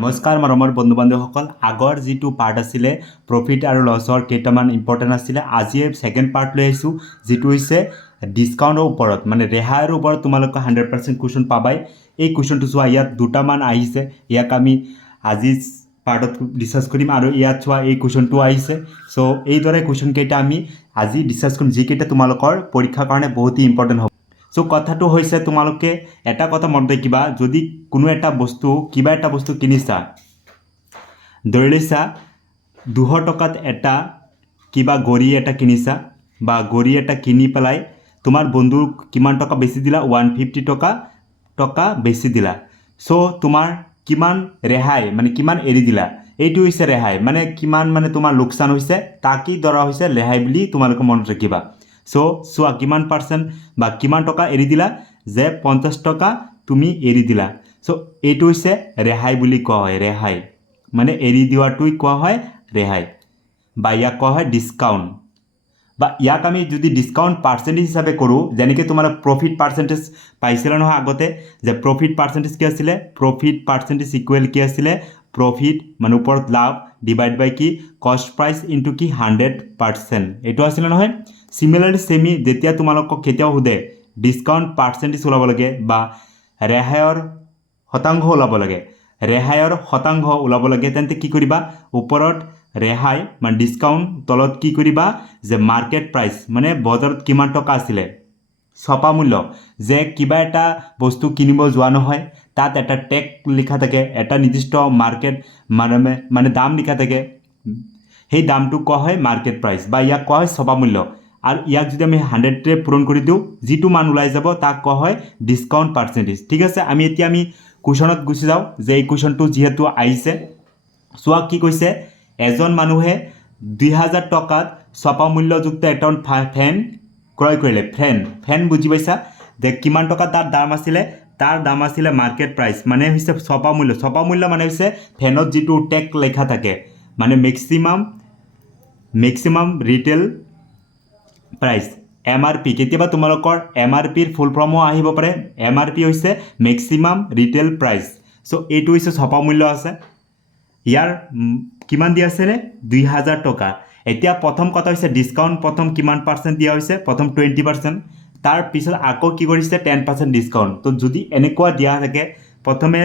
নমস্কাৰ মৰমৰ বন্ধু বান্ধৱসকল, আগৰ যিটো পাৰ্ট আছিলে প্ৰফিট আৰু লছৰ কেইটামান ইম্পৰ্টেণ্ট আছিলে। আজি ছেকেণ্ড পাৰ্ট লৈ আহিছোঁ, যিটো হৈছে ডিছকাউণ্টৰ ওপৰত, মানে ৰেহাইৰ ওপৰত তোমালোকে 100% কুৱেশ্যন পাবাই। এই কুৱেশ্যনটো চোৱা, ইয়াত দুটামান আহিছে, ইয়াক আমি আজি পাৰ্টত ডিছকাছ কৰিম। আৰু ইয়াত চোৱা, এই কুৱেশ্যনটো আহিছে। চ' এইদৰে কুৱেশ্যন কেইটা আমি আজি ডিছকাছ কৰিম, যিকেইটা তোমালোকৰ পৰীক্ষাৰ কাৰণে বহুতেই ইম্পৰ্টেণ্ট হ'ব। চ' কথাটো হৈছে, তোমালোকে এটা কথা মনত ৰাখিবা, যদি কোনো এটা বস্তু কিবা এটা বস্তু কিনিছা, ধৰি লৈছা 200 টকাত এটা কিবা ঘড়ী এটা কিনিছা, বা ঘড়ী এটা কিনি পেলাই তোমাৰ বন্ধুক কিমান টকা বেছি দিলা, 150 টকা বেছি দিলা। চ' তোমাৰ কিমান ৰেহাই, মানে কিমান এৰি দিলা, এইটো হৈছে ৰেহাই। মানে কিমান মানে তোমাৰ লোকচান হৈছে, তাকেই ধৰা হৈছে ৰেহাই বুলি তোমালোকে মনত ৰাখিবা। চ' চোৱা, কিমান পাৰ্চেণ্ট বা কিমান টকা এৰি দিলা, যে 50 টকা তুমি এৰি দিলা। চ' এইটো হৈছে ৰেহাই বুলি কোৱা হয়। ৰেহাই মানে এৰি দিয়াটোই কোৱা হয় ৰেহাই, বা ইয়াক কোৱা হয় ডিছকাউণ্ট। বা ইয়াক আমি যদি ডিছকাউণ্ট পাৰ্চেণ্টেজ হিচাপে কৰোঁ, যেনেকৈ তোমালোক প্ৰফিট পাৰ্চেণ্টেজ পাইছিলে নহয় আগতে, যে প্ৰফিট পাৰ্চেণ্টেজ কি আছিলে, প্ৰফিট পাৰ্চেণ্টেজ ইকুৱেল কি আছিলে, প্ৰফিট মানে ওপৰত লাভ ডিভাইড বাই কি কষ্ট প্ৰাইচ ইনটু কি 100%, এইটো আছিলে নহয়। চিমিলাৰলি যেতিয়া তোমালোকক কেতিয়াও সোধে ডিছকাউণ্ট পাৰ্চেণ্টেজ ওলাব লাগে বা ৰেহাইৰ শতাংশ ওলাব লাগে, তেন্তে কি কৰিবা, ওপৰত ৰেহাই মানে ডিছকাউণ্ট, তলত কি কৰিবা, যে মাৰ্কেট প্ৰাইচ মানে বজাৰত কিমান টকা আছিলে, ছপা মূল্য। যে কিবা এটা বস্তু কিনিব যোৱা নহয়, তাত এটা টেগ লিখা থাকে, এটা নিৰ্দিষ্ট মাৰ্কেট মানে দাম লিখা থাকে, সেই দামটোক কোৱা হয় মাৰ্কেট প্ৰাইচ, বা ইয়াক কোৱা হয় ছপা মূল্য। আৰু ইয়াক যদি আমি 100ৰে পূৰণ কৰি দিওঁ, যিটো মান ওলাই যাব তাক কোৱা হয় ডিছকাউণ্ট পাৰ্চেণ্টেজ। ঠিক আছে, আমি কুৱেশ্যনত গুচি যাওঁ, যে এই কুৱেশ্যনটো যিহেতু আহিছে। চোৱা কি কৈছে, এজন মানুহে 2000 টকাত ছপা মূল্যযুক্ত এটা ফেন ক্ৰয় কৰিলে। ফেন বুজি পাইছা, যে কিমান টকা তাৰ দাম আছিলে, তাৰ দাম আছিলে মাৰ্কেট প্ৰাইচ, মানে হৈছে ছপা মূল্য মানে হৈছে ফেনত যিটো টেগ লেখা থাকে, মানে মেক্সিমাম ৰিটেইল প্ৰাইচ, MRP। কেতিয়াবা তোমালোকৰ MRPৰ ফুল ফৰ্মো আহিব পাৰে। MRP হৈছে মেক্সিমাম ৰিটেইল প্ৰাইচ। চ' এইটো হৈছে ছপা মূল্য আছে। ইয়াৰ কিমান দিয়া আছেনে, 2000 টকা। এতিয়া প্ৰথম কথা হৈছে ডিছকাউণ্ট, প্ৰথম কিমান পাৰ্চেণ্ট দিয়া হৈছে, প্ৰথম 20%। তাৰপিছত আকৌ কি কৰিছে, 10% ডিছকাউণ্ট। তো যদি এনেকুৱা দিয়া থাকে, প্ৰথমে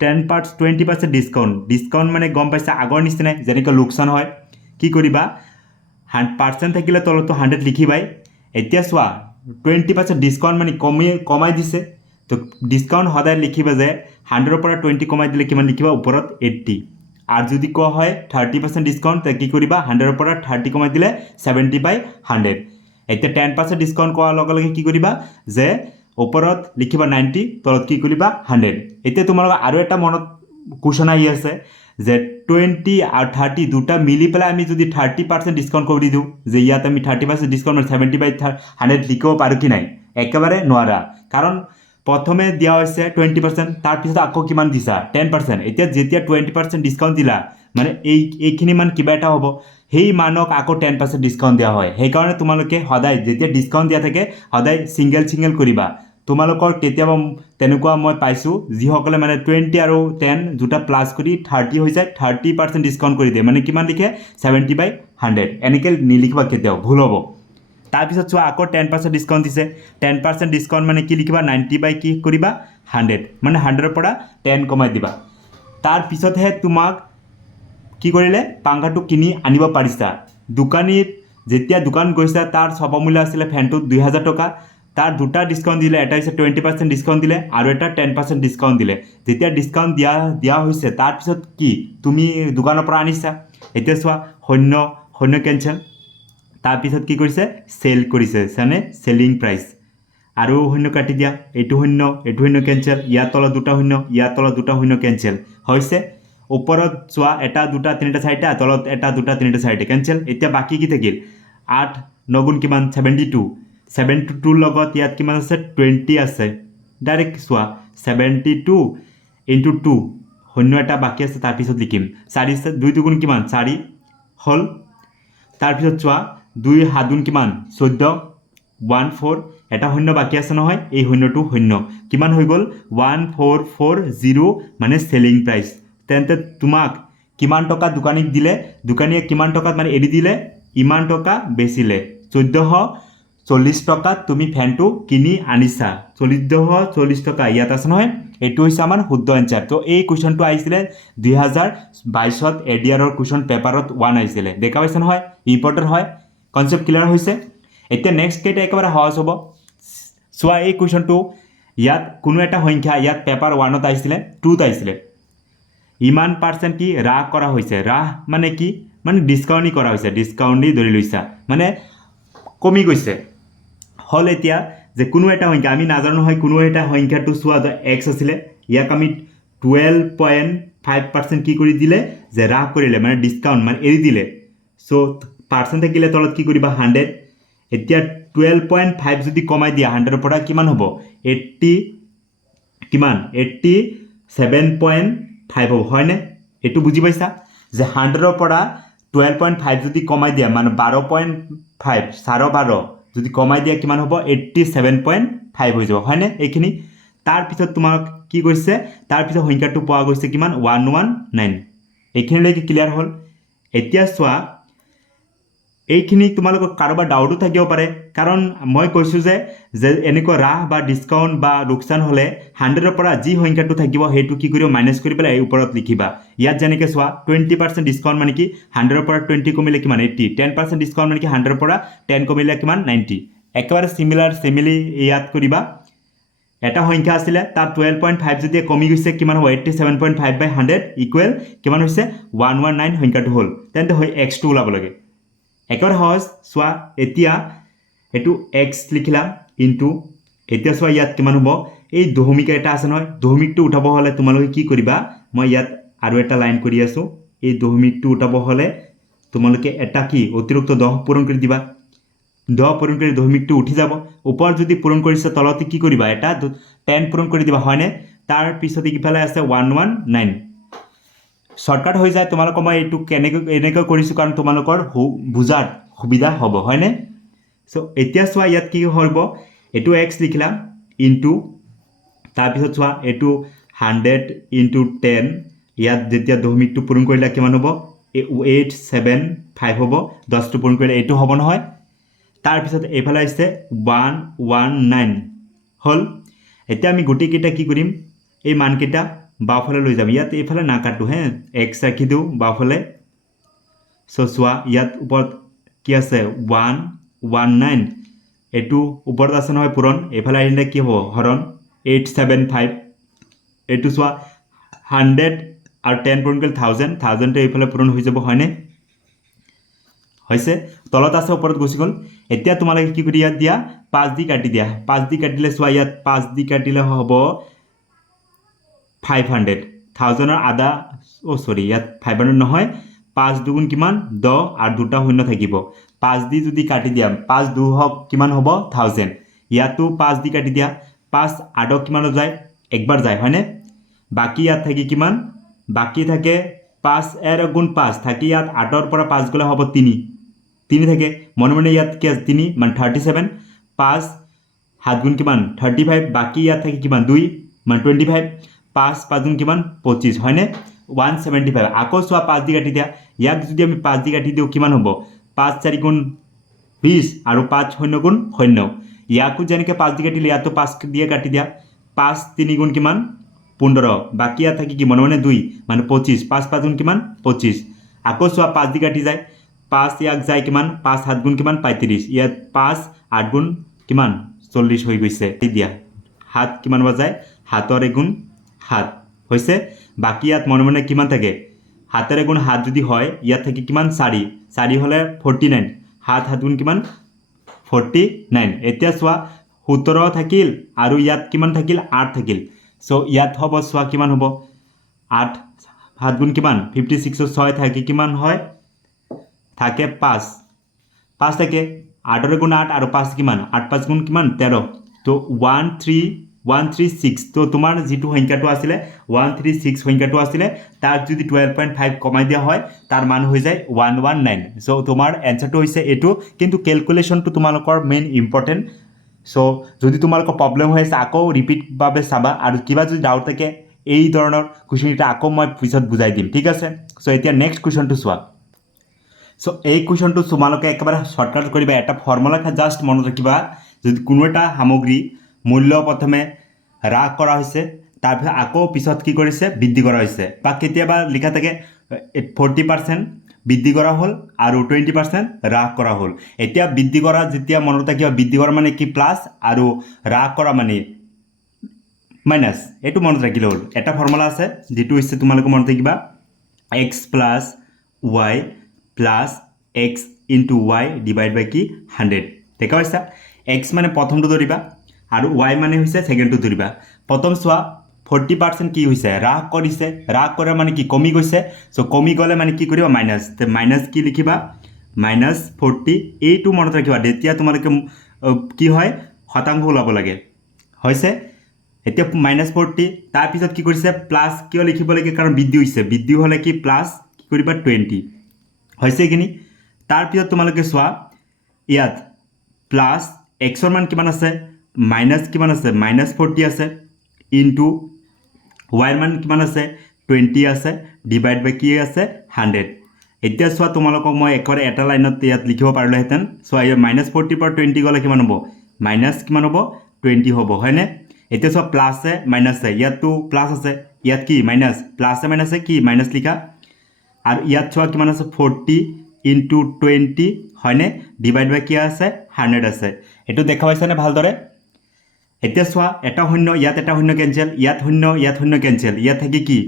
20% ডিছকাউণ্ট মানে গম পাইছা আগৰ নিচিনাই, যেনেকৈ লোকচান হয়। কি কৰিবা, পাৰ্চেণ্ট থাকিলে তলতো 100 লিখিবাই। এতিয়া চোৱা, 20% ডিছকাউণ্ট মানে কমাই দিছে, তো ডিছকাউণ্ট সদায় লিখিবা যে 100ৰ পৰা 20 কমাই দিলে কিমান লিখিবা, ওপৰত 80। আৰু যদি কোৱা হয় 30% ডিছকাউণ্ট, কি কৰিবা, 100ৰ পৰা 30 কমাই দিলে 70/100। এতিয়া 10% ডিছকাউণ্ট কৰাৰ লগে লগে কি কৰিবা, যে ওপৰত লিখিবা 90, তলত কি কৰিবা 100। এতিয়া তোমালোকৰ আৰু এটা মনত কুৱেশ্যন আহি আছে, যে 20 আৰু 30 দুটা মিলি পেলাই আমি যদি 30% ডিছকাউণ্ট কৰি দিওঁ, যে ইয়াত আমি 30% ডিছকাউণ্ট 70/100 লিখিব পাৰোঁ কি নাই, একেবাৰে নোৱাৰা। কাৰণ প্ৰথমে দিয়া হৈছে 20%, তাৰপিছত আকৌ কিমান দিছা, 10%। এতিয়া যেতিয়া 20% ডিছকাউণ্ট দিলা, মানে এইখিনি মান কিবা এটা হ'ব, সেই মানক আকৌ 10% ডিছকাউণ্ট দিয়া হয়। সেইকাৰণে তোমালোকে সদায় যেতিয়া ডিছকাউণ্ট দিয়া থাকে, সদায় ছিংগল কৰিবা। তোমালোকৰ কেতিয়াবা তেনেকুৱা মই পাইছোঁ, যিসকলে মানে 20 আৰু 10 দুটা প্লাছ কৰি 30 হৈ যায়, 30% ডিছকাউণ্ট কৰি দিয়ে, মানে কিমান লিখে, 70/100। এনেকৈ নিলিখিবা কেতিয়াও, ভুল হ'ব। তাৰপিছত চোৱা, আকৌ 10% ডিছকাউণ্ট দিছে, 10% ডিছকাউণ্ট মানে কি লিখিবা, 90 কি কৰিবা, 100, মানে 100ৰ পৰা 10 কমাই দিবা। তাৰপিছতহে তোমাক কি কৰিলে, পাংখাটো কিনি আনিব পাৰিছা। দোকানীত যেতিয়া দোকান গৈছা, তাৰ ছপা মূল্য আছিলে ফেনটোত 2000 টকা, তাৰ দুটা ডিছকাউণ্ট দিলে, এটা হৈছে 20% ডিছকাউণ্ট দিলে, আৰু এটা 10% ডিছকাউণ্ট দিলে। যেতিয়া ডিছকাউণ্ট দিয়া হৈছে, তাৰপিছত কি তুমি দোকানৰ পৰা আনিছা। এতিয়া চোৱা, শূন্য কেঞ্চেল, তাৰপিছত কি কৰিছে, চেল কৰিছে, মানে চেলিং প্ৰাইচ, আৰু শূন্য কাটি দিয়া, এইটো শূন্য কেঞ্চেল, ইয়াৰ তলত দুটা শূন্য, ইয়াৰ তলত দুটা শূন্য কেঞ্চেল হৈছে। ওপৰত চোৱা, 1 2 3 4, তলত 1 2 3 4 কেঞ্চেল। এতিয়া বাকী কি থাকিল, 8 9 কিমান, 72ৰ লগত ইয়াত কিমান আছে, 20 আছে। ডাইৰেক্ট চোৱা, 72 × 2, শূন্য এটা বাকী আছে, তাৰপিছত লিখিম 4 2 2 কিমান, 4 হ'ল। তাৰপিছত চোৱা, 2 7 কিমান, 14, 14, এটা শূন্য বাকী আছে নহয়, এই শূন্যটো শূন্য, কিমান হৈ গ'ল, 1440, মানে চেলিং প্ৰাইচ। তেন্তে তোমাক কিমান টকা দোকানীক দিলে দোকানীয়ে কিমান টকাত মানে এৰি দিলে ইমান টকা বেচিলে 1440 টকাত তুমি ফেনটো কিনি আনিছা 1440 টকা ইয়াত আছে নহয় এইটো হৈছে আমাৰ শুদ্ধ এনচাৰ তো এই কুৱেশ্যনটো আহিছিলে 2022ত এডিআৰৰ কুৱেশ্যন পেপাৰত 1 আহিছিলে দেখা পাইছে নহয় ইম্পৰ্টেণ্ট হয় কনচেপ্ট ক্লিয়াৰ হৈছে এতিয়া নেক্সট কেইটা একেবাৰে সহজ হ'ব চোৱা এই কুৱেশ্যনটো ইয়াত কোনো এটা সংখ্যা ইয়াত পেপাৰ 1ত আহিছিলে 2ত আহিছিলে ইমান পাৰ্চেণ্ট কি হ্ৰাস কৰা হৈছে হ্ৰাস মানে কি মানে ডিছকাউণ্টই কৰা হৈছে ডিছকাউণ্টই ধৰি লৈছা মানে কমি গৈছে হল এতিয়া যে কোনো এটা সংখ্যা আমি নাজানো নহয় কোনো এটা সংখ্যাটো চোৱা x আছিলে ইয়াক আমি 12.5% কি কৰি দিলে যে হ্ৰাস কৰিলে মানে ডিছকাউণ্ট মানে এৰি দিলে সো পাৰ্চেণ্ট থাকিলে তলত কি কৰিবা 100 এতিয়া 12.5 যদি কমাই দিয়া 100 ৰ পৰা কিমান হ'ব 80 কিমান 87.5 হ'ব হয়নে এইটো বুজি পাইছা যে 100 ৰ পৰা 12.5 যদি কমাই দিয়া মানে 12.5 12.5 যদি কমাই দিয়া কিমান হ'ব 87.5 হৈ যাব হয়নে এইখিনি তাৰ পিছত তোমাক কি কৈছে তাৰ পিছত সংখ্যাটো পোৱা গৈছে কিমান 119 এইখিনিলৈকে ক্লিয়াৰ হ'ল এতিয়া চোৱা এইখিনি তোমালোকৰ কাৰোবাৰ ডাউটো থাকিব পাৰে কাৰণ মই কৈছোঁ যে এনেকুৱা হ্ৰাস বা ডিছকাউণ্ট বা লোকচান হ'লে 100 ৰ পৰা যি সংখ্যাটো থাকিব সেইটো কি কৰিব মাইনাছ কৰি পেলাই এই ওপৰত লিখিবা ইয়াত যেনেকৈ চোৱা 20% ডিছকাউণ্ট মানে কি 100 ৰ পৰা 20 কমিলে কিমান 80 10% ডিছকাউণ্ট মানে কি 100 ৰ পৰা 10 কমিলে কিমান 90 একেবাৰে চিমিলি ইয়াত কৰিবা এটা সংখ্যা আছিলে তাত 12.5 যদি কমি গৈছে কিমান হ'ব 87.5 বাই 100 ইকুৱেল কিমান হৈছে 119 সংখ্যাটো হ'ল তেন্তে হয় x টো ওলাব লাগে একেবাৰে সহজ চোৱা এতিয়া এইটো x লিখিলা ইনটু এতিয়া চোৱা ইয়াত কিমান হ'ব এই দশমিক এটা আছে নহয় দশমিকটো উঠাব হ'লে তোমালোকে কি কৰিবা মই ইয়াত আৰু এটা লাইন কৰি আছোঁ এই দশমিকটো উঠাব হ'লে তোমালোকে এটা কি অতিৰিক্ত 10 পূৰণ কৰি দিবা 10 পূৰণ কৰি দশমিকটো উঠি যাব ওপৰত যদি পূৰণ কৰিছে তলতে কি কৰিবা এটা 10 পূৰণ কৰি দিবা হয়নে তাৰ পিছত ইফালে আছে 119 শৰ্টকাট হৈ যায় তোমালোকৰ মই এইটো এনেকৈ কৰিছোঁ কাৰণ তোমালোকৰ বুজাত সুবিধা হ'ব হয়নে সো এতিয়া চোৱা ইয়াত কি হ'ব এইটো x লিখিলা ইনটু তাৰপিছত চোৱা এইটো 100 ইনটু 10 ইয়াত যেতিয়া দশমিকটো পূৰণ কৰিলে কিমান হ'ব 875 হ'ব 10টো পূৰণ কৰিলে এইটো হ'ব নহয় তাৰপিছত এইফালে আহিছে 119 হ'ল এতিয়া আমি গোটেইকেইটা কি কৰিম এই মানকেইটা বাওঁফালে লৈ যাম ইয়াত এইফালে নাকাটো হে x ৰাখি দিওঁ বাওঁফালে সো চোৱা ইয়াত ওপৰত কি আছে 119 এইটো ওপৰত আছে নহয় পূৰণ এইফালে আহিলে কি হ'ব হৰণ 875 এইটো চোৱা 100 আৰু 10 পূৰণ কৰিলে 1000 এইফালে পূৰণ হৈ যাব হয়নে হৈছে তলত আছে ওপৰত গুচি গ'ল এতিয়া তোমালোকে কি কৰি ইয়াত দিয়া 5 দি কাটি দিয়া 5 দি কাটিলে চোৱা ইয়াত 5 দি কাটিলে হ'ব 500 1000 আধা সৰি ইয়াত 500 নহয় 5 দুগুণ কিমান 10 আৰু দুটা শূন্য থাকিব 5 দি যদি কাটি দিয়া 5 2 হওক কিমান হ'ব 1000 ইয়াতো 5 দি কাটি দিয়া 5 8 কিমান যায় একবাৰ যায় হয়নে বাকি ইয়াত থাকি কিমান বাকি থাকে 5 এৰ গুণ 5 থাকি ইয়াত 8 ৰ পৰা 5 গলে হ'ব 3 থাকে মনে মনে ইয়াত কি আছে 3 মানে 37 5 7 গুণ কিমান 35 বাকি ইয়াত থাকি কিমান 2 মানে 25 5 5 গুণ কিমান 25 হয়নে 175 আকৌ চোৱা 5 দি কাটি দিয়া ইয়াক যদি আমি 5 দি কাটি দিও কিমান হ'ব 5 4 গুণ 20 আৰু 5 0 গুণ 0 ইয়াকো যেনেকৈ 5 দি কাটিলে ইয়াতো 5 দিয়ে কাটি দিয়া 5 3 গুণ কিমান 15 বাকি ইয়াত থাকি কি মনে মনে 2 মানে 25 5 5 গুণ কিমান 25 আকৌ চোৱা 5 দি কাটি যায় 5 ইয়াক যায় কিমান 5 7 গুণ কিমান 35 ইয়াত 5 8 গুণ কিমান 40 হৈ গৈছে দিয়া হাত কিমান বাজায় হাতৰ গুণ 7 হৈছে বাকি ইয়াত মনে মনে কিমান থাকে হাতেৰ গুণ 7 যদি হয় ইয়াত থাকি কিমান 4 হলে 49 7 7 গুণ কিমান 49 এতিয়া চোৱা 17 থাকিল আৰু ইয়াত কিমান থাকিল 8 থাকিল সো ইয়াত হ'ব চোৱা কিমান হ'ব 8 7 গুণ কিমান 56 6 থাকি কিমান হয় থাকে 5 থাকে 8 গুণ 8 আৰু 5 কিমান 8 5 গুণ কিমান 13 তো 13136 তো তোমাৰ যেটো সংখ্যাটো আছিল 136 সংখ্যাটো আছিল তার যদি 12.5 কমাই দিয়া হয় তার মান হৈ যায় 119 সো তোমাৰ এনসাৰটো হৈছে এটো কিন্তু ক্যালকুলেশনটো তোমালোকৰ মেইন ইম্পৰ্টেন্ট সো যদি তোমালোকৰ প্ৰবলেম হৈ আছে আকৌ ৰিপিট ভাবে চাবা আৰু কিবা যদি ডাউট থাকে এই ধৰণৰ কুৱেশ্যনকেইটা আকৌ মই পিছত বুজাই দিম ঠিক আছে চ' এতিয়া নেক্সট কুৱেশ্যনটো চোৱা চ' এই কুৱেশ্যনটো তোমালোকে একেবাৰে শ্বৰ্টকাট কৰিবা এটা ফৰ্মুলা জাষ্ট মনত ৰাখিবা যদি কোনো এটা সামগ্ৰী মূল্য প্ৰথমে হ্ৰাস কৰা হৈছে তাৰপিছত আকৌ পিছত কি কৰিছে বৃদ্ধি কৰা হৈছে বা কেতিয়াবা লিখা থাকে 40% বৃদ্ধি কৰা হ'ল আৰু 20% হ্ৰাস কৰা হ'ল এতিয়া বৃদ্ধি কৰা যেতিয়া মনত ৰাখিবা বৃদ্ধি কৰা মানে কি প্লাছ আৰু হ্ৰাস কৰা মানে মাইনাছ এইটো মনত ৰাখিলে হ'ল এটা ফৰ্মুলা আছে যেটো হৈছে তোমালোকে মনত ৰাখিবা x plus y plus x into y divide by কি 100 দেখা পাইছা x মানে প্ৰথমটো ধৰিবা আৰু y মানে হৈছে সেকেন্ডটো ধৰিবা প্ৰথম চোৱা 40% কি হৈছে হ্ৰাস কৰিছে হ্ৰাস কৰা মানে কি কমি গৈছে সো কমি গলে মানে কি কৰিবা মাইনাস তে মাইনাস কি লিখিবা -40 এইটো মনত ৰাখিবা যেতিয়া তোমালোকে কি হয় শতাংশ ওলাব লাগে হৈছে এতিয়া -40 তাৰ পিছত কি কৰিছে প্লাস কিয় লিখিব লাগে কাৰণ বৃদ্ধি হৈছে বৃদ্ধি হলে কি প্লাস কি কৰিবা 20 হৈছে কিনি তাৰ পিছত তোমালোকে চোৱা ইয়াত প্লাস x ৰ মান কিমান আছে মাইনাস কিমান আছে -40 আছে ইনটু y ৰ মান কিমান আছে 20 আছে ডিভাইড বাই কি আছে 100 এতিয়া চোৱা তোমালোকক মই একবাৰে এটা লাইনত ইয়াত লিখিব পাৰিলো হেতেন চোৱা এই -40 পৰা 20 গলে কিমান হ'ব মাইনাস কিমান হ'ব 20 হ'ব হয়নে এতিয়া চোৱা প্লাস আছে মাইনাস আছে ইয়াত তো প্লাস আছে ইয়াত কি মাইনাস প্লাস আছে মাইনাস কি মাইনাস লিখা আর ইয়াত চোৱা কিমান আছে 40 ইনটু 20 হয়নে ডিভাইড বাই কি আছে 100 আছে এটো দেখা পাইছানে ভালদৰে এতিয়া চোৱা এটা শূন্য ইয়াত এটা শূন্য ক্যান্সেল ইয়াত শূন্য ক্যান্সেল ইয়াত থাকি কি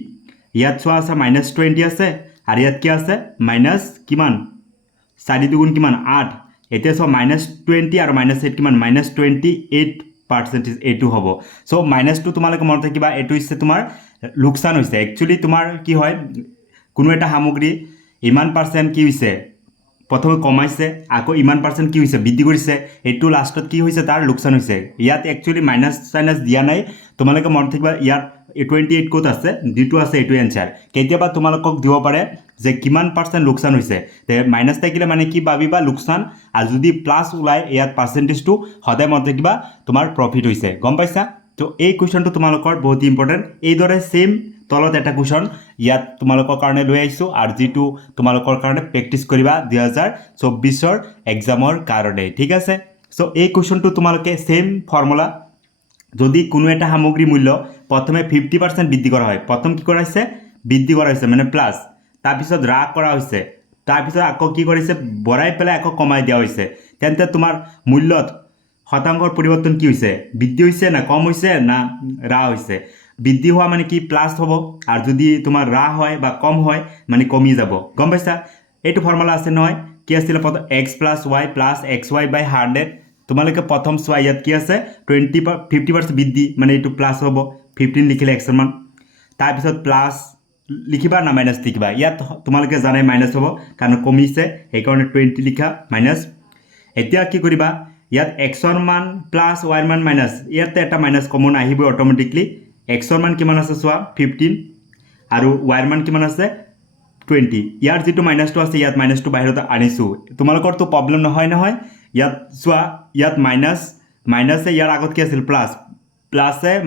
ইয়াত চোৱা আছে -20 আছে আর ইয়াত কি আছে মাইনাস কিমান 4 দুগুণ কিমান 8 এতিয়া চোৱা -20 আর -8 কিমান -28% এটো হ'ব সো মাইনাসটো তোমালোকে মনত ৰাখিবা এটো হৈছে তোমাৰ লোকসান হৈছে একচুয়ালি তোমাৰ কি হয় কোনো এটা সামগ্ৰী ইমান পাৰ্সেন্ট কি হৈছে প্ৰথমে কমাইছে আকৌ ইমান পাৰ্সেন্ট কি হৈছে বৃদ্ধি কৰিছে এটো লাষ্টত কি হৈছে তাৰ লোকসান হৈছে ইয়াত একচুয়ালি মাইনাস সাইনাস দিয়া নাই তোমালোকে মনত ৰাখিবা ইয়াত 28 কোত আছে যেটো আছে এটো এনসাৰ কেতিয়াবা তোমালোকক দিব পাৰে যে কিমান পার্সেন্ট লোকসান হৈছে তে মাইনাস থাকিলে মানে কি ভাবিবা লোকসান আর যদি প্লাস ওলাই ইয়াত পার্সেন্টেজটো সদায় মনত ৰাখিবা তোমাৰ প্ৰফিট হৈছে গম পাইছা তো এই কোৱেশ্চনটো তোমালোকৰ বহুত ইম্পৰ্টেন্ট এই দৰে সেম তলত এটা কোৱেশ্চন ইয়াত তোমালোকৰ কাৰণে লৈ আইছো আৰু যেটো তোমালোকৰ কাৰণে প্ৰেক্টিস কৰিবা 2024 ৰ এক্সামৰ কাৰণে ঠিক আছে সো এই কোৱেশ্চনটো তোমালোকে সেম ফৰ্মুলা যদি কোনো এটা সামগ্ৰী মূল্য প্ৰথমে 50% বৃদ্ধি কৰা হয় প্ৰথম কি কৰাইছে বৃদ্ধি কৰা হৈছে মানে প্লাস তাৰ পিছত হ্ৰাস কৰা হৈছে তাৰ পিছত আকৌ কি কৰিছে বঢ়াই পেলাই আকৌ কমাই দিয়া হৈছে তেন্তে তোমাৰ মূল্যত শতাংশৰ পৰিৱৰ্তন কি হৈছে বৃদ্ধি হৈছে না কম হৈছে না হ্ৰাস হৈছে বৃদ্ধি হোৱা মানে কি প্লাস হ'ব আৰ যদি তোমাৰ হ্ৰাস হয় বা কম হয় মানে কমি যাব গম পাইছা এইটো ফৰ্মুলা আছে নহয় কি আছিল প্ৰথম x + y + xy / 100 তোমালোকে প্ৰথম চোৱা ইয়াত কি আছে 50% বৃদ্ধি মানে এইটো প্লাস হ'ব 15 লিখিলে x ৰ মান তাৰ পিছত প্লাস লিখিবা না মাইনাস লিখিবা ইয়াত তোমালোকে জানাই মাইনাস হ'ব কাৰণ কমিছে এই কাৰণে 20 লিখা মাইনাস এতিয়া কি কৰিবা ইয়াত x ৰ মান প্লাস y ৰ মান মাইনাস ইয়াতে এটা মাইনাস কমন আহিব অটোমেটিকলি x ৰ মান কিমান আছে চোৱা 15 আৰু y ৰ মান কিমান আছে 20 ইয়াৰ যেটো মাইনাসটো আছে ইয়াত মাইনাসটো বাহিৰত আনিছো তোমালোকৰ তো প্ৰবলেম নহয় ইয়াত চোৱা ইয়াত মাইনাস ইয়াৰ আগত কি আছিল প্লাস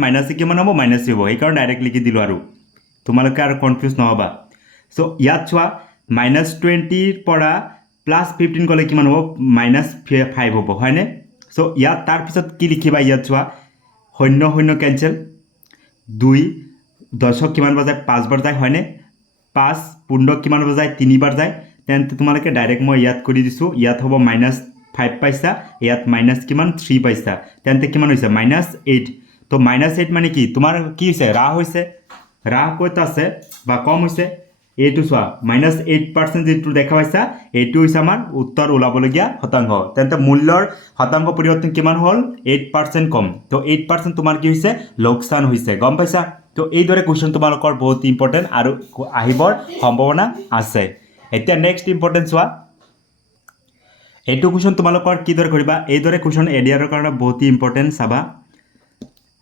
মাইনাস কিমান হ'ব মাইনাস হ'ব এই কাৰণ ডাইৰেক্ট লিখি দিলো আৰু তোমালোকে আৰু কনফিউজ নহবা সো ইয়াত চোৱা -20 ৰ পৰা +15 গলে কিমান হ'ব -5 হ'ব হয়নে সো ইয়াত তাৰ পিছত কি লিখিবা ইয়াত চোৱা শূন্য ক্যান্সেল 2 দশক কিমান বজায় 5 বাৰ যায় হয়নে 5 পূৰ্ণক কিমান বজায় 3 বাৰ যায় তেন্তে তোমালোকে ডাইৰেক্ট মই ইয়াত কৰি দিছো ইয়াত হ'ব -5 পাইছা ইয়াত মাইনাস কিমান 3 পাইছা তেন্তে কিমান হৈছে -8 তো -8 মানে কি তোমাৰ কি হৈছে হ্ৰাস হৈছে হ্ৰাস কত আছে বা কম হৈছে এইটো চোৱা -8% যেটো দেখা পাইছা এইটো হৈছে আমাৰ উত্তৰ ওলাবলগীয়া শতাংশ তেন্তে মূল্যৰ শতাংশ পৰিৱৰ্তন কিমান হ'ল 8% কম তো 8% তোমাৰ কি হৈছে লোকসান হৈছে গম পাইছা তো এই দৰে কোৱেশ্চন তোমালোকৰ বহুত ইম্পৰ্টেন্ট আৰু আহিবৰ সম্ভাৱনা আছে এতিয়া নেক্সট ইম্পৰ্টেন্ট চোৱা এইটো কোৱেশ্চন তোমালোকৰ কি দৰে কৰিবা এই দৰে কোৱেশ্চন এডিয়াৰৰ কাৰণে বহুত ইম্পৰ্টেন্ট চাবা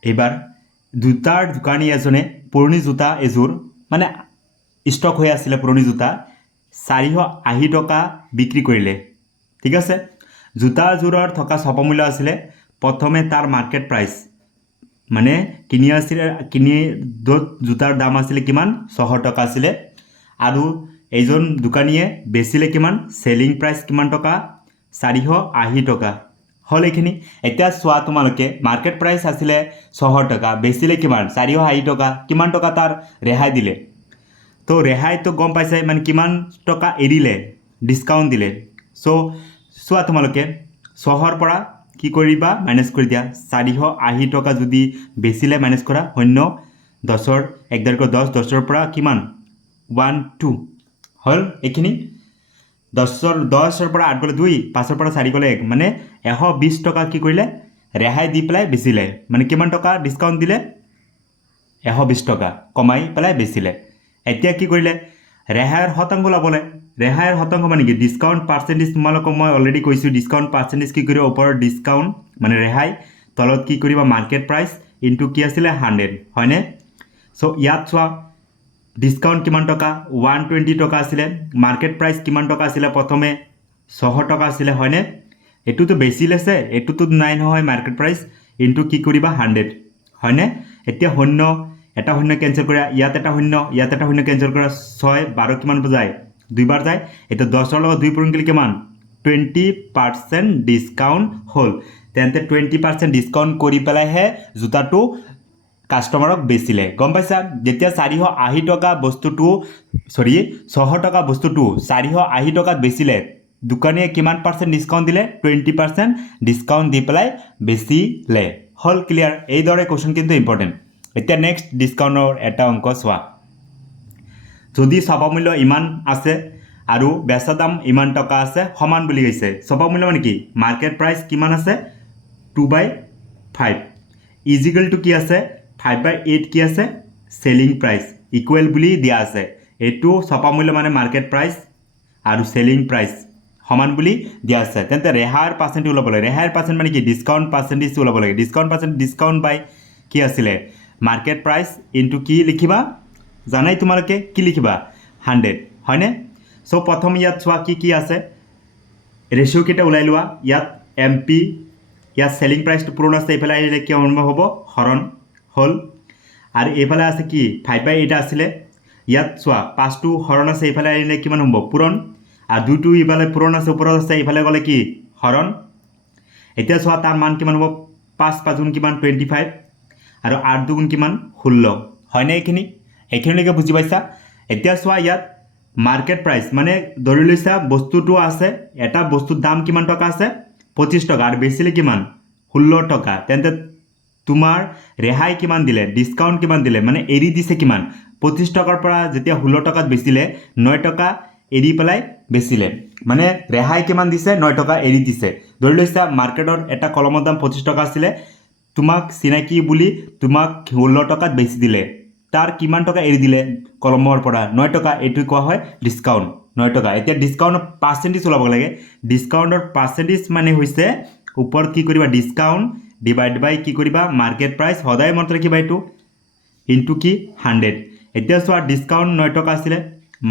এবাৰ জোতাৰ দোকানী এজনে পুৰণি জোতা এযোৰ মানে স্টক হৈ আছিল পুৰণি জোতা 480 টকা বিক্ৰী কৰিলে ঠিক আছে জোতাযোৰৰ থকা ছপমূল্য আছিল প্ৰথমে তাৰ মাৰ্কেট মানে কিনি য'ত জোতাৰ দাম আছিলে কিমান 600 টকা আছিলে আৰু এইজন দোকানীয়ে বেচিলে কিমান সেলিং প্ৰাইচ কিমান টকা 480 টকা হল এইখিনি এতিয়া চোৱা তোমালোকে মাৰ্কেট প্ৰাইস আছিলে 600 টকা বেচিলে কিমান 480 টকা কিমান টকা তাৰ ৰেহাই দিলে তো ৰেহাই তো গম পাইছে মানে কিমান টকা এৰিলে ডিসকাউন্ট দিলে সো চোৱা তোমালোকে 600 পৰা কি কৰিবা মাইনাস কৰি দিয়া 480 টকা যদি বেচিলে মাইনাস কৰা শূন্য 10ৰ 1 10 10ৰ পৰা কিমান 1 2 হল এইখিনি 10ৰ পৰা 8 গলে 2 5ৰ পৰা 4 গলে 1 মানে 120 টকা কি কৰিলে ৰেহাই দি পেলাই বেচিলে মানে কিমান টকা ডিসকাউন্ট দিলে 120 টকা কমাই পেলাই বেচিলে এতিয়া কি কৰিলে ৰেহাইৰ শতাংশ লবলে ৰেহাইৰ শতাংশ মানে কি ডিসকাউন্ট পাৰ্সেন্টেজ তোমালোক মই অলৰেডি কৈছো ডিসকাউন্ট পাৰ্সেন্টেজ কি কৰিব ওপৰৰ ডিসকাউন্ট মানে ৰেহাই তলত কি কৰিবা মাৰ্কেট প্ৰাইস ইনটু কি আছিল 100 হয়নে সো ইয়াত চোৱা ডিসকাউন্ট কিমান টকা 120 টকা আছিলে মাৰ্কেট প্ৰাইস কিমান টকা আছিলে প্ৰথমে 600 টকা আছিলে হয়নে এটু তো বেছি লেছে এটু তো নাই নহয় মার্কেট প্রাইস ইনটু কি কৰিবা 100 হয়নে এতিয়া শূন্য এটা শূন্য ক্যান্সেল কৰা ইয়াত এটা শূন্য ক্যান্সেল কৰা 6 12 কিমান যায় দুইবাৰ যায় এটা 10ৰ লগত 2 পূৰণ কৰিলে কিমান 20% ডিসকাউন্ট হল তেন্তে 20% ডিসকাউন্ট কৰি পেলাই হে জুতাটো কাস্টমাৰক বেচিলে গম পাইছা যেতিয়া 480 টকা বস্তুটো 600 টকা বস্তুটো 480 টকাত বেচিলে দোকানীয়ে কিমান পার্সেন্ট ডিসকাউন্ট দিলে 20% ডিসকাউন্ট দি পেলাই বেচিলে হল ক্লিয়ার এই দৰে কোশ্চেন কিন্তু ইম্পৰ্টেন্ট এতিয়া নেক্সট ডিসকাউন্টৰ এটা অংক চোৱা যদি স্বল্পমূল্য ইমান আছে আৰু বেচা দাম ইমান টকা আছে সমান বুলি কৈছে স্বল্পমূল্য মানে কি মার্কেট প্রাইস কিমান আছে 2/5 ইজিক্যাল টু কি আছে 5/8 কি আছে সেলিং প্রাইস ইকুয়াল বুলি দিয়া আছে এটো স্বল্পমূল্য মানে মার্কেট প্রাইস আৰু সেলিং প্ৰাইস সমান বুলি দিয়া আছে তেন্তে ৰেহাইৰ পাৰ্সেন্টেজ ওলাব লাগে ৰেহাইৰ পার্সেন্ট মানে কি ডিসকাউন্ট পার্সেন্টেজ ওলাব লাগে ডিসকাউন্ট পার্সেন্ট ডিসকাউন্ট বাই কি আছিলে মার্কেট প্রাইস ইনটু কি লিখিবা জানাই তোমালোকে কি লিখিবা 100 হয়নে সো প্রথম ইয়াত চোৱা কি আছে ৰেশিও কেটা ওলাই লোৱা ইয়াত এমপি ইয়াত সেলিং প্রাইসটো পূরণ আছে এফালে আইলে কি হ'ব হরণ হল আর এফালে আছে কি 5/8 আছিলে ইয়াত চোৱা 5টো হৰণ আছে এফালে আইলে কিমান হ'ব পূৰণ আৰ 2টো এফালে পূৰণ আছে ওপৰত আছে এফালে গলে কি হৰণ এতিয়া চোৱা তাৰ মান কিমান হ'ব 5 5 গুণ কিমান 25 আৰু 8 দুগুণ কিমান 16 হয়নে এইখিনিলৈকে বুজি পাইছা এতিয়া চোৱা ইয়াত মাৰ্কেট প্ৰাইস মানে ধৰি লৈছা বস্তুটো আছে এটা বস্তুৰ দাম কিমান টকা আছে 25 টকা আৰু বেচিলে কিমান 16 টকা তেন্তে তোমাৰ ৰেহাই কিমান দিলে ডিসকাউন্ট কিমান দিলে মানে এৰি দিছে কিমান 25 টকাৰ পৰা যেতিয়া 16 টকাত বেচিলে 9 টকা এৰি পেলাই বেচিলে মানে ৰেহাই কিমান দিছে 9 টকা এৰি দিছে ধৰি লৈছা মাৰ্কেটৰ এটা কলমৰ দাম 25 টকা আছিলে তোমাক চিনাকি বুলি তোমাক 16 টকাত বেচি দিলে তার কিমান টকা এৰি দিলে কলমৰ পৰা 9 টকা এটু কোৱা হয় ডিসকাউন্ট 9 টকা এতিয়া ডিসকাউন্ট পাৰ্সেন্টেজ ওলাব লাগে ডিসকাউন্টৰ পাৰ্সেন্টেজ মানে হৈছে ওপৰত কি কৰিবা ডিসকাউন্ট ডিভাইড বাই কি কৰিবা মাৰ্কেট প্ৰাইস সদায় মনত ৰাখিবা এটু ইনটু কি 100 এতিয়া চোৱা ডিসকাউন্ট 9 টকা আছিলে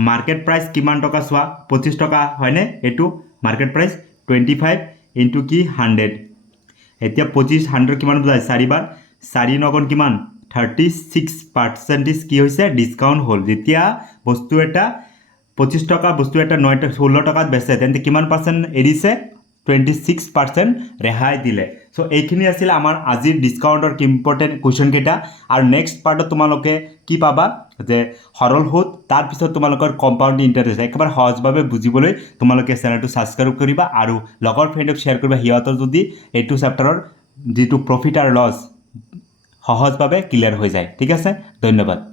মাৰ্কেট প্ৰাইস কিমান টকা চোৱা 25 টকা হয়নে এটু মার্কেট প্রাইস 25 ইনটু কি 100 এতিয়া 25 100 কিমান বুজায় 4 বাৰ 4 নগন কিমান 36% কি হৈছে ডিসকাউন্ট হল যেতিয়া বস্তু এটা 25 টকা বস্তু এটা 16 টকাত বেচে তেন্তে কিমান পার্সেন্ট এৰিছে 26% ৰেহাই দিলে সো এইখিনি আছিল আমাৰ আজিৰ ডিসকাউন্টৰ ইম্পৰ্টেন্ট কোশ্চেন কেটা আৰু নেক্সট পাৰ্টত তোমালোকে কি পাবা যে সৰল সুদ তাৰ পিছত তোমালোকৰ কম্পাউণ্ড ইন্টাৰেষ্ট একেবাৰে সহজভাৱে বুজিবলৈ তোমালোকে চেনেলটো সাবস্ক্ৰাইব কৰিবা আৰু লগৰ ফ্ৰেণ্ডক শেয়াৰ কৰিবা হিয়তৰ যদি এইটো চেপ্টাৰৰ যেটো প্ৰফিট আৰু লছ সহজভাৱে ক্লিয়াৰ হৈ যায় ঠিক আছে ধন্যবাদ